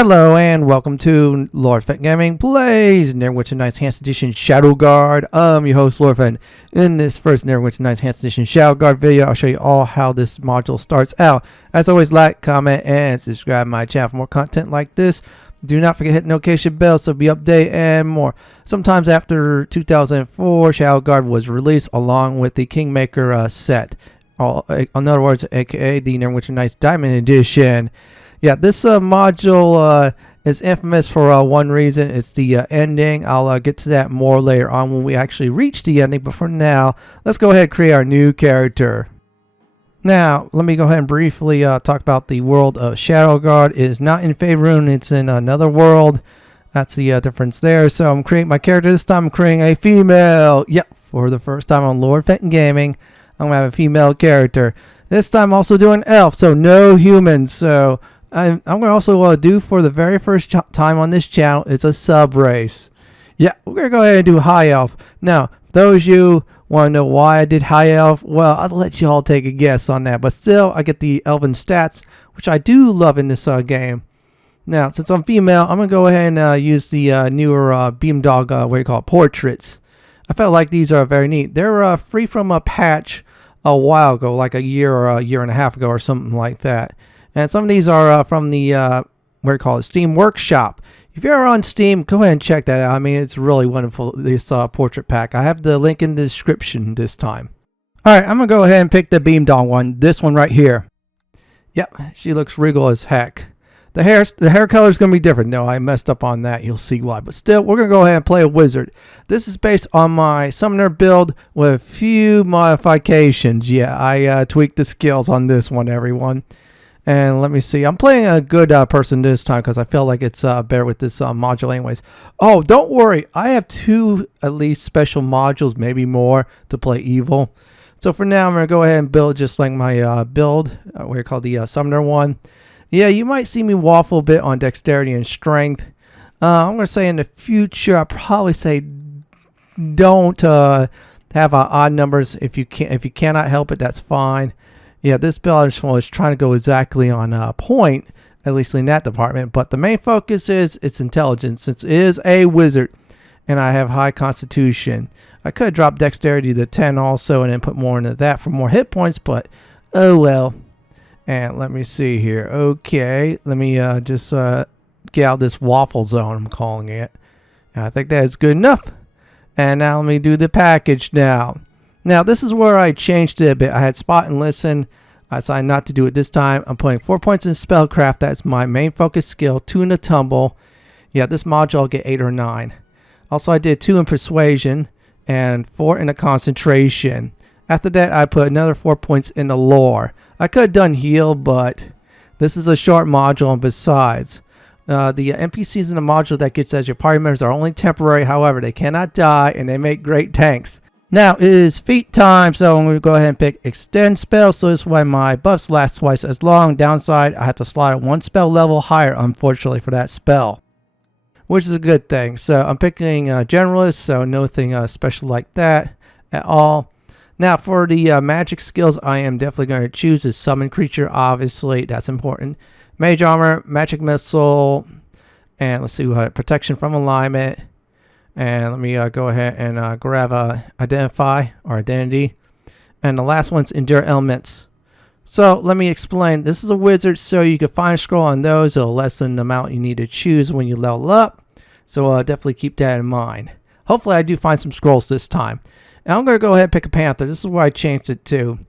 Hello and welcome to Lord Fenton Gaming Plays Neverwinter Nights Enhanced Edition ShadowGuard. I'm your host Lord Fenton. In this first Neverwinter Nights Enhanced Edition ShadowGuard video, I'll show you all how this module starts out. As always, like, comment, and subscribe to my channel for more content like this. Do not forget to hit the notification bell so be updated and more. Sometimes after 2004, ShadowGuard was released along with the Kingmaker set. In other words, aka the Neverwinter Nights Diamond Edition. Yeah, this module is infamous for one reason. It's the ending. I'll get to that more later on when we actually reach the ending. But for now, let's go ahead and create our new character. Now, let me go ahead and briefly talk about the world of ShadowGuard. It is not in Faerun. It's in another world. That's the difference there. So I'm creating my character. This time I'm creating a female. Yep, for the first time on Lord Fenton Gaming, I'm going to have a female character. This time also doing elf, so no humans. So I'm going to also do for the very first time on this channel, it's a sub race. Yeah, we're going to go ahead and do high elf. Now, for those of you want to know why I did high elf, well, I'll let you all take a guess on that. But still, I get the elven stats, which I do love in this game. Now, since I'm female, I'm going to go ahead and use the newer Beamdog, portraits. I felt like these are very neat. They're free from a patch a while ago, like a year or a year and a half ago or something like that. And some of these are from the, Steam Workshop. If you're on Steam, go ahead and check that out. I mean, it's really wonderful, this portrait pack. I have the link in the description this time. Alright, I'm going to go ahead and pick the Beamdog one. This one right here. Yep, she looks regal as heck. The hair color is going to be different. No, I messed up on that. You'll see why. But still, we're going to go ahead and play a wizard. This is based on my summoner build with a few modifications. Yeah, I tweaked the skills on this one, everyone. And let me see. I'm playing a good person this time because I feel like it's better with this module anyways. Oh, don't worry. I have two at least special modules, maybe more, to play evil. So for now, I'm going to go ahead and build just like my build. The summoner one. Yeah, you might see me waffle a bit on dexterity and strength. I'm going to say in the future, I'll probably say don't have odd numbers. If you cannot help it, that's fine. Yeah, this build is trying to go exactly on point, at least in that department. But the main focus is its intelligence, since it is a wizard, and I have high constitution. I could drop dexterity to 10 also, and then put more into that for more hit points, but oh well. And let me see here. Okay, let me just get out this waffle zone, I'm calling it. And I think that is good enough. And now let me do the package now. Now, this is where I changed it a bit. I had spot and listen. I decided not to do it this time. I'm putting 4 points in spellcraft. That's my main focus skill. 2 in the tumble. Yeah, this module I'll get 8 or 9. Also, I did 2 in persuasion and 4 in the concentration. After that, I put another 4 points in the lore. I could have done heal, but this is a short module, and besides, the NPCs in the module that gets as your party members are only temporary. However, they cannot die, and they make great tanks. Now it is feat time, so I'm going to go ahead and pick extend spell. So this way my buffs last twice as long. Downside, I have to slot it 1 spell level higher, unfortunately, for that spell, which is a good thing. So I'm picking generalist, so nothing special like that at all. Now for the magic skills, I am definitely going to choose a summon creature. Obviously, that's important. Mage armor, magic missile, and let's see what protection from alignment. And let me go ahead and grab identify or identity. And the last one's endure elements. So let me explain. This is a wizard, so you can find a scroll on those. It'll lessen the amount you need to choose when you level up. So definitely keep that in mind. Hopefully I do find some scrolls this time. And I'm going to go ahead and pick a panther. This is where I changed it to.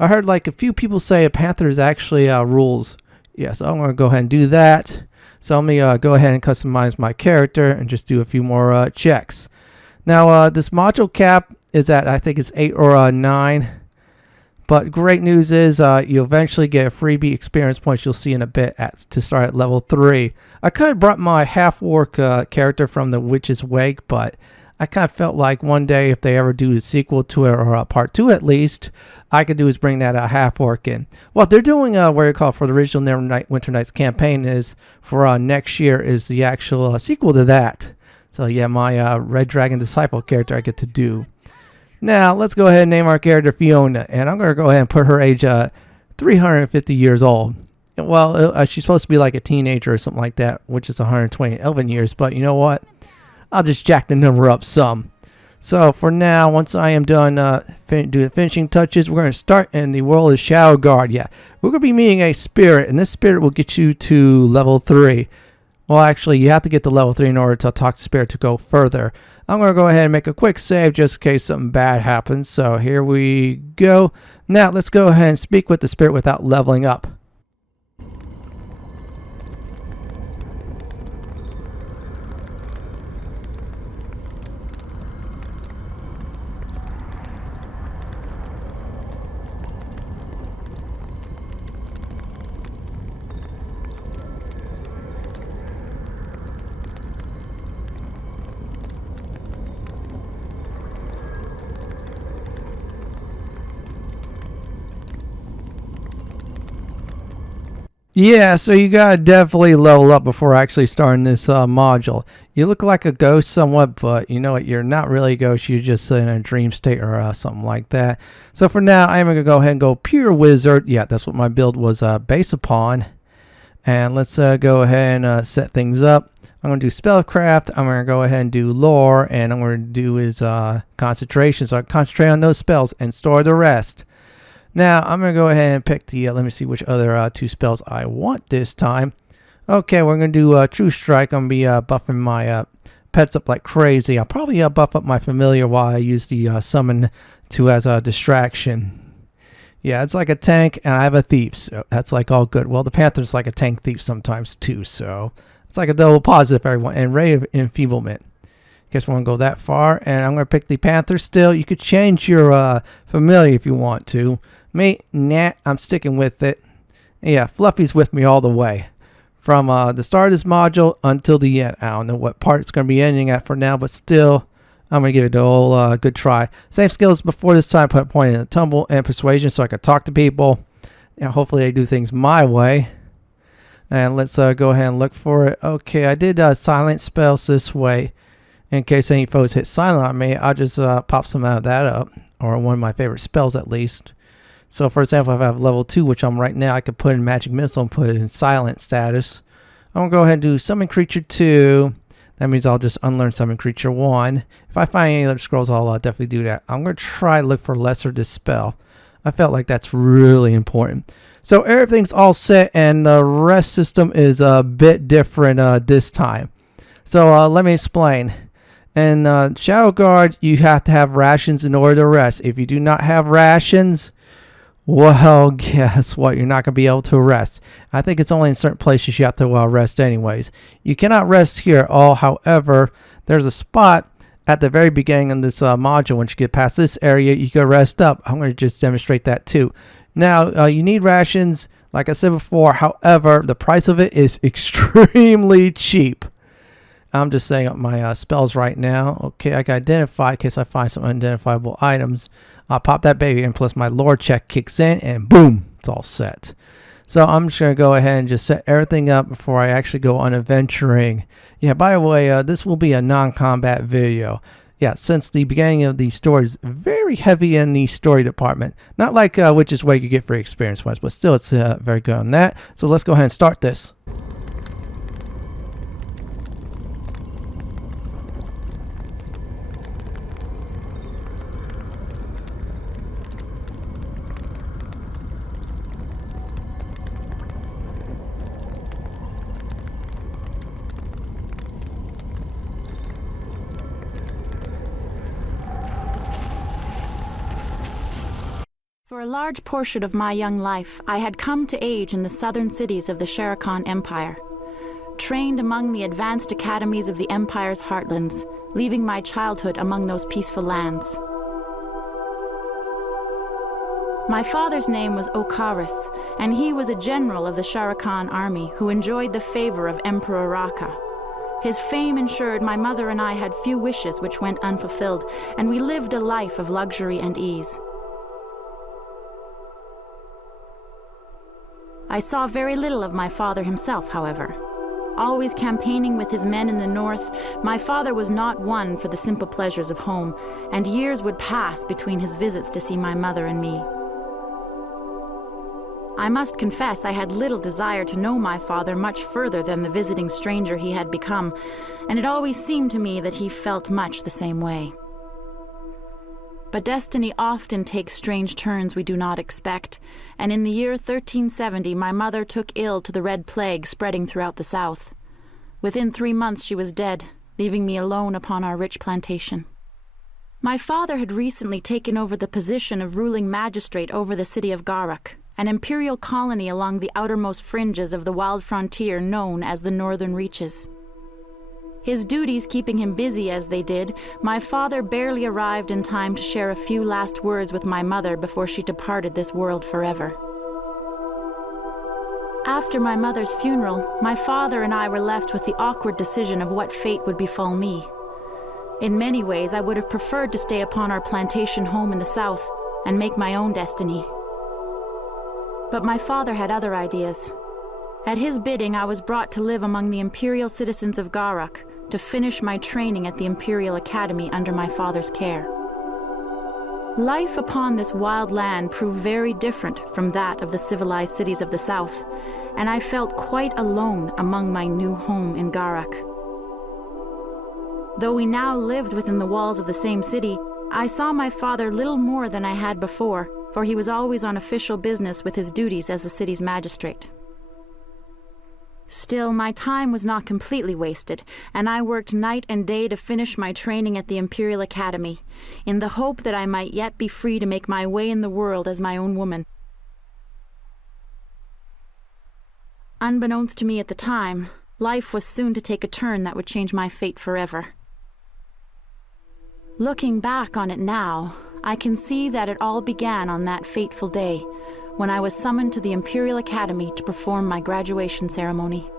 I heard like a few people say a panther is actually rules. Yeah, so I'm going to go ahead and do that. So let me go ahead and customize my character and just do a few more checks. Now, this module cap is at, I think it's 8 or 9. But great news is you'll eventually get a freebie experience points you'll see in a bit to start at level 3. I could have brought my half-orc character from the Witch's Wake, but I kind of felt like one day if they ever do a sequel to it, or a part 2 at least, I could do is bring that half-orc in. What they're doing, for the original Neverwinter Nights campaign is for next year is the actual sequel to that. So yeah, my Red Dragon Disciple character I get to do. Now let's go ahead and name our character Fiona, and I'm going to go ahead and put her age 350 years old. Well, she's supposed to be like a teenager or something like that, which is 120 elven years. But you know what? I'll just jack the number up some. So for now, once I am done doing the finishing touches, we're going to start in the world of ShadowGuard. Yeah, we're going to be meeting a spirit, and this spirit will get you to level 3. Well, actually, you have to get to level 3 in order to talk to spirit to go further. I'm going to go ahead and make a quick save just in case something bad happens. So here we go. Now, let's go ahead and speak with the spirit without leveling up. Yeah, so you gotta definitely level up before actually starting this module. You look like a ghost somewhat, but you know what? You're not really a ghost. You're just in a dream state or something like that. So for now, I'm gonna go ahead and go pure wizard. Yeah, that's what my build was based upon. And let's go ahead and set things up. I'm gonna do spellcraft. I'm gonna go ahead and do lore, and I'm gonna do is concentration. So I concentrate on those spells and store the rest. Now, I'm going to go ahead and pick the, let me see which other 2 spells I want this time. Okay, we're going to do True Strike. I'm going to be buffing my pets up like crazy. I'll probably buff up my familiar while I use the summon to as a distraction. Yeah, it's like a tank, and I have a thief, so that's like all good. Well, the panther's like a tank thief sometimes too, so it's like a double positive for everyone. And Ray of Enfeeblement. Guess we won't go that far, and I'm going to pick the panther still. You could change your familiar if you want to. Me, nah, I'm sticking with it. Yeah, Fluffy's with me all the way. From the start of this module until the end. I don't know what part it's going to be ending at for now, but still, I'm going to give it a whole good try. Same skills before this time, put point in a tumble and persuasion so I can talk to people. And hopefully they do things my way. And let's go ahead and look for it. Okay, I did silent spells this way. In case any foes hit silent on me, I'll just pop some of that up. Or one of my favorite spells at least. So for example, if I have level 2, which I'm right now, I could put in Magic Missile and put it in silent status. I'm going to go ahead and do Summon Creature 2. That means I'll just unlearn Summon Creature 1. If I find any other scrolls, I'll definitely do that. I'm going to try to look for Lesser Dispel. I felt like that's really important. So everything's all set, and the rest system is a bit different this time. So let me explain. In ShadowGuard, you have to have rations in order to rest. If you do not have rations, well, guess what? You're not going to be able to rest. I think it's only in certain places you have to rest anyways. You cannot rest here. However, there's a spot at the very beginning of this module. Once you get past this area, you can rest up. I'm going to just demonstrate that too. Now, you need rations, like I said before. However, the price of it is extremely cheap. I'm just setting up my spells right now. Okay, I can identify in case I find some unidentifiable items. I'll pop that baby in, plus my lore check kicks in, and boom, it's all set. So I'm just going to go ahead and just set everything up before I actually go on adventuring. Yeah, by the way, this will be a non-combat video. Yeah, since the beginning of the story is very heavy in the story department. Not like which is where you get free experience-wise, but still it's very good on that. So let's go ahead and start this. For a large portion of my young life, I had come to age in the southern cities of the Sharakan Empire, trained among the advanced academies of the Empire's heartlands, leaving my childhood among those peaceful lands. My father's name was Okaris, and he was a general of the Sharakan army who enjoyed the favor of Emperor Raka. His fame ensured my mother and I had few wishes which went unfulfilled, and we lived a life of luxury and ease. I saw very little of my father himself, however. Always campaigning with his men in the north, my father was not one for the simple pleasures of home, and years would pass between his visits to see my mother and me. I must confess I had little desire to know my father much further than the visiting stranger he had become, and it always seemed to me that he felt much the same way. But destiny often takes strange turns we do not expect, and in the year 1370 my mother took ill to the Red Plague spreading throughout the south. Within 3 months she was dead, leaving me alone upon our rich plantation. My father had recently taken over the position of ruling magistrate over the city of Garak, an imperial colony along the outermost fringes of the wild frontier known as the Northern Reaches. His duties keeping him busy as they did, my father barely arrived in time to share a few last words with my mother before she departed this world forever. After my mother's funeral, my father and I were left with the awkward decision of what fate would befall me. In many ways, I would have preferred to stay upon our plantation home in the south and make my own destiny. But my father had other ideas. At his bidding, I was brought to live among the imperial citizens of Garak to finish my training at the Imperial Academy under my father's care. Life upon this wild land proved very different from that of the civilized cities of the south, and I felt quite alone among my new home in Garak. Though we now lived within the walls of the same city, I saw my father little more than I had before, for he was always on official business with his duties as the city's magistrate. Still, my time was not completely wasted, and I worked night and day to finish my training at the Imperial Academy, in the hope that I might yet be free to make my way in the world as my own woman. Unbeknownst to me at the time, life was soon to take a turn that would change my fate forever. Looking back on it now, I can see that it all began on that fateful day, when I was summoned to the Imperial Academy to perform my graduation ceremony.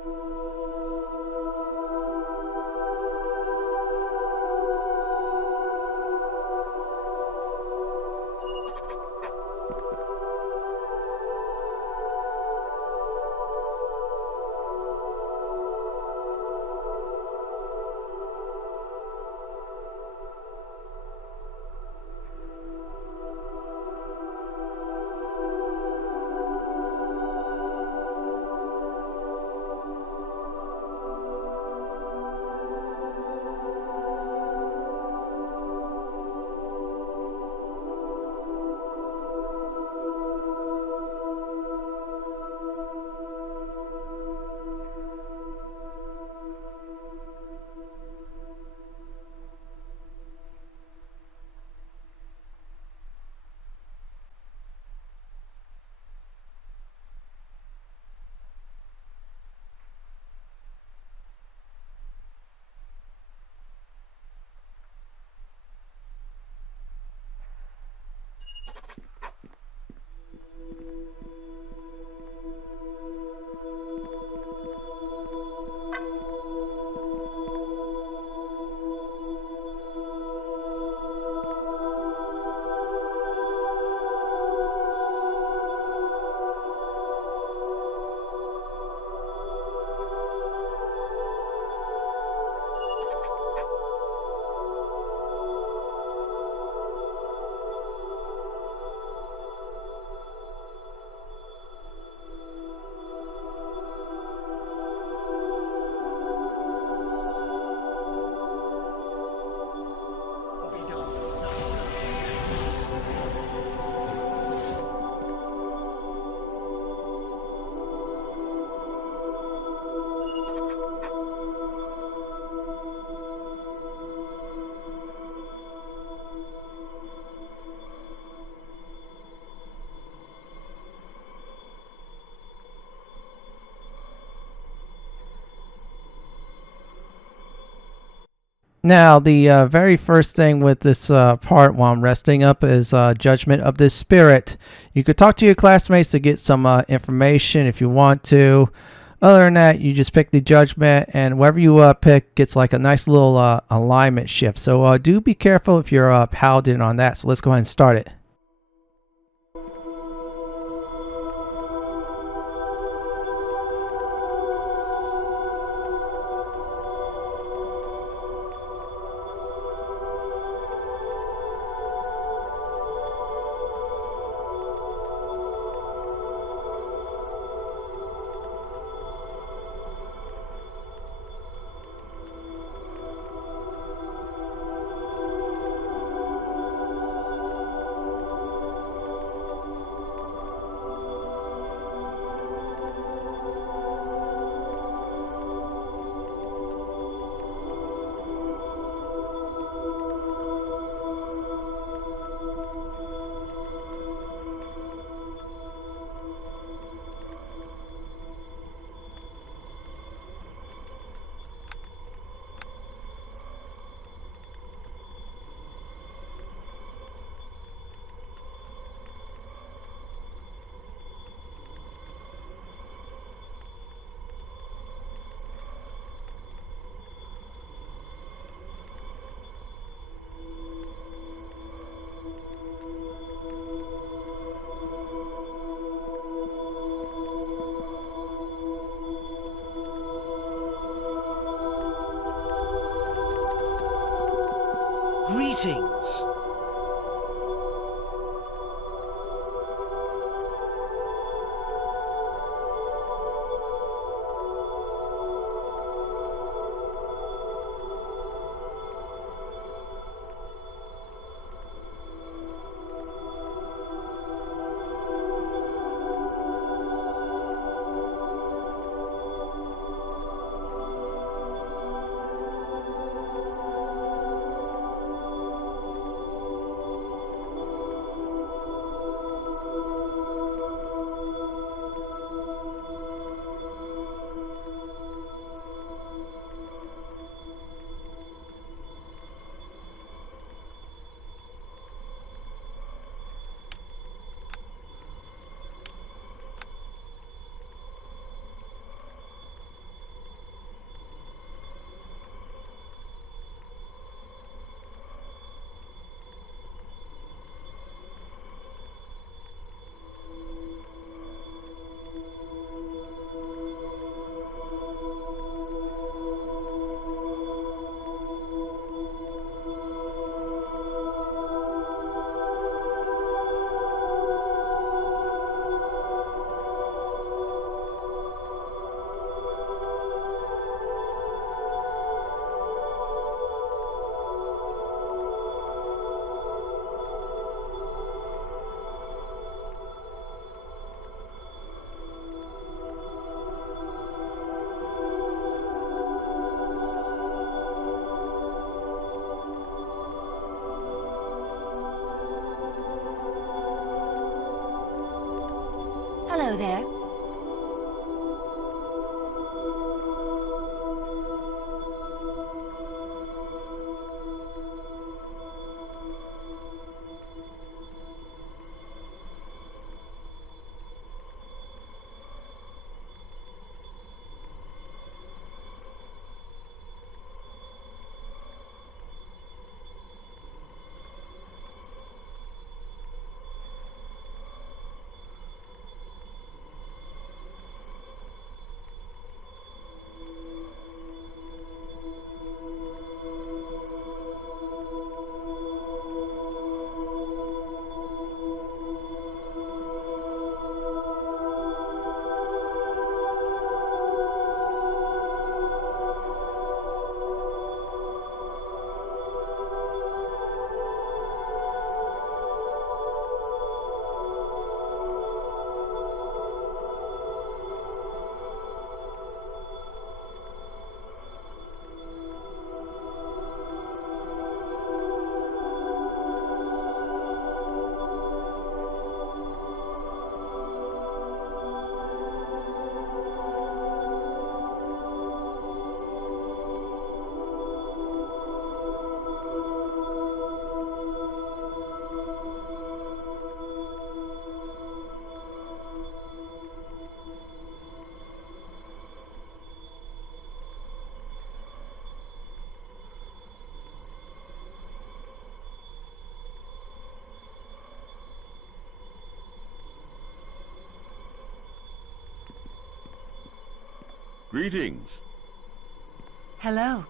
Now, the very first thing with this part while I'm resting up is Judgment of the Spirit. You could talk to your classmates to get some information if you want to. Other than that, you just pick the Judgment, and whatever you pick gets like a nice little alignment shift. So do be careful if you're a paladin on that. So let's go ahead and start it. Hello there. Greetings. Hello.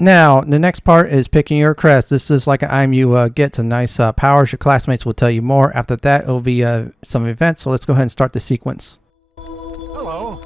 Now, the next part is picking your crest. This is like an item you get some nice powers. Your classmates will tell you more. After that, it will be some events. So let's go ahead and start the sequence. Hello.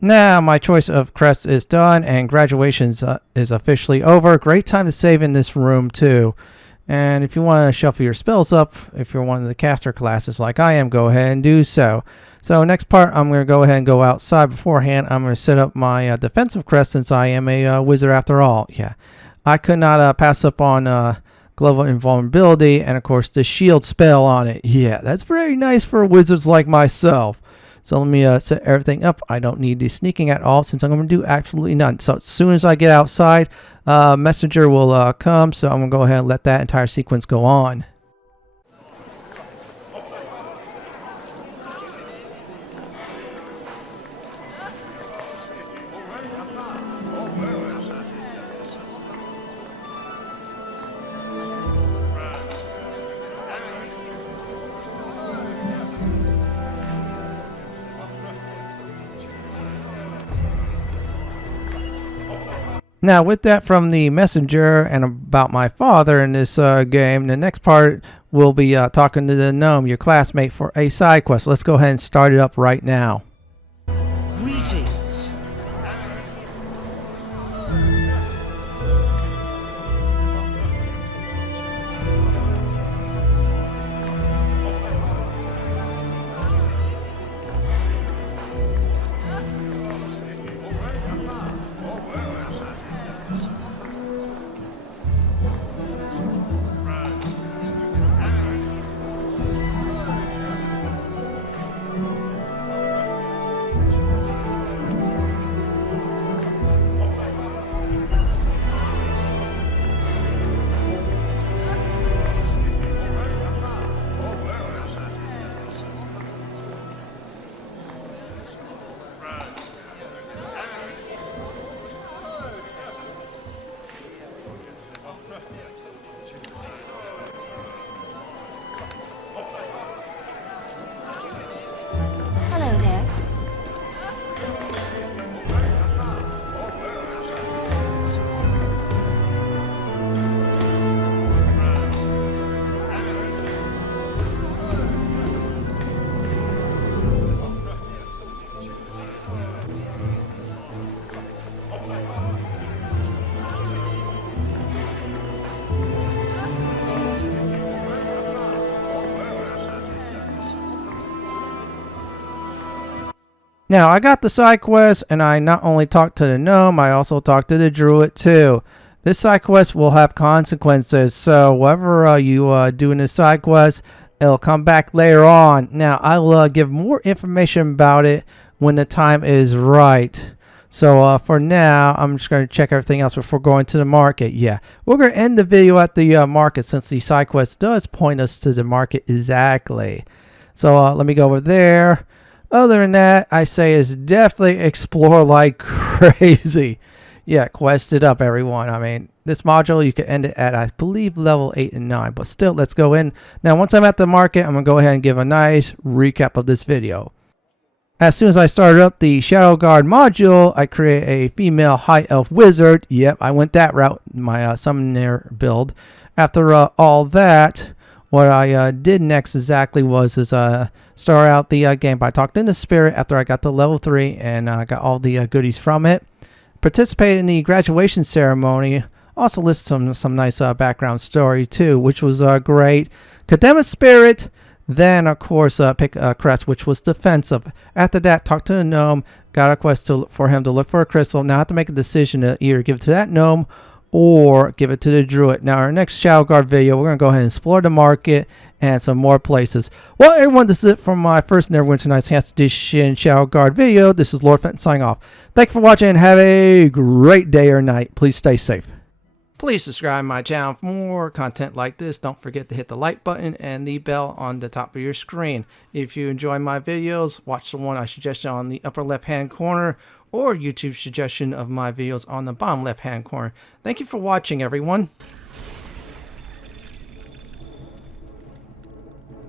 Now my choice of Crest is done and graduation is officially over. Great time to save in this room too. And if you want to shuffle your spells up, if you're one of the caster classes like I am, go ahead and do so. So next part, I'm going to go ahead and go outside. Beforehand, I'm going to set up my defensive crest since I am a wizard after all. Yeah, I could not pass up on Globe of Invulnerability and of course the shield spell on it. Yeah, that's very nice for wizards like myself. So let me set everything up. I don't need the sneaking at all since I'm going to do absolutely none. So as soon as I get outside, messenger will come. So I'm going to go ahead and let that entire sequence go on. Now, with that from the messenger and about my father in this game, the next part will be talking to the gnome, your classmate, for a side quest. Let's go ahead and start it up right now. Greetings. Hello there. Now, I got the side quest, and I not only talked to the gnome, I also talked to the druid too. This side quest will have consequences, so whatever you do in this side quest, it'll come back later on. Now, I will give more information about it when the time is right. So for now, I'm just going to check everything else before going to the market. Yeah, we're going to end the video at the market since the side quest does point us to the market exactly. So let me go over there. Other than that, I say is definitely explore like crazy. Yeah, quest it up, everyone. I mean, this module, you can end it at, I believe, level 8 and 9. But still, let's go in. Now, once I'm at the market, I'm going to go ahead and give a nice recap of this video. As soon as I started up the ShadowGuard module, I create a female high elf wizard. Yep, I went that route in my summoner build. After all that, what I did next exactly was start out the game by talking to the spirit after I got to level 3 and got all the goodies from it. Participated in the graduation ceremony. Also listed some nice background story too, which was great. Condemn a spirit. Then, of course, pick a crest, which was defensive. After that, talk to the gnome. Got a quest for him to look for a crystal. Now I have to make a decision to either give it to that gnome or give it to the druid. Now, our next ShadowGuard video, we're going to go ahead and explore the market and some more places. Well, everyone, this is it from my first Neverwinter Enhanced Edition ShadowGuard video. This is Lord Fenton signing off. Thank you for watching and have a great day or night. Please stay safe. Please subscribe to my channel for more content like this. Don't forget to hit the like button and the bell on the top of your screen. If you enjoy my videos, watch the one I suggested on the upper left hand corner or YouTube suggestion of my videos on the bottom left hand corner. Thank you for watching, everyone.